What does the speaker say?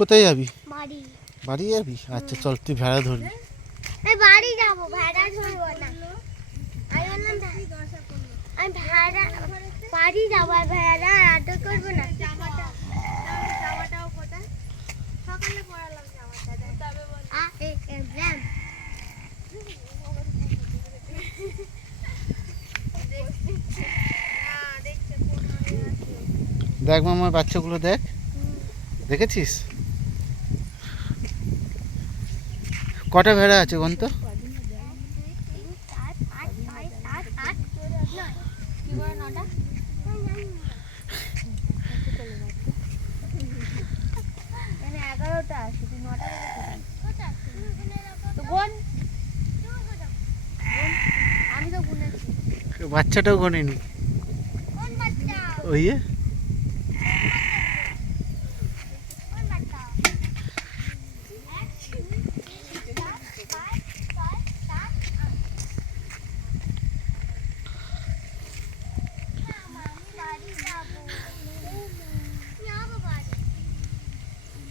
কোথায় যাবি? বাড়ি। বাড়ি যাবি? আচ্ছা চল তুই ভেড়া ধরবি। আমি বাড়ি যাব ভেড়া ধরবো না। আমি বললাম আমি ভেড়া বাড়ি যাব ভেড়া আদর করব না। জামাটা জামাটাও সকালে আ দেখ মামার বাচ্চাগুলো দেখ। দেখেছিস? কটা ভেড়া আছে গন্ত এগারোটা আছে তুই নটা তো গোন আমি তো গুনেছি। বাচ্চাটাও গনেনি। কোন ওই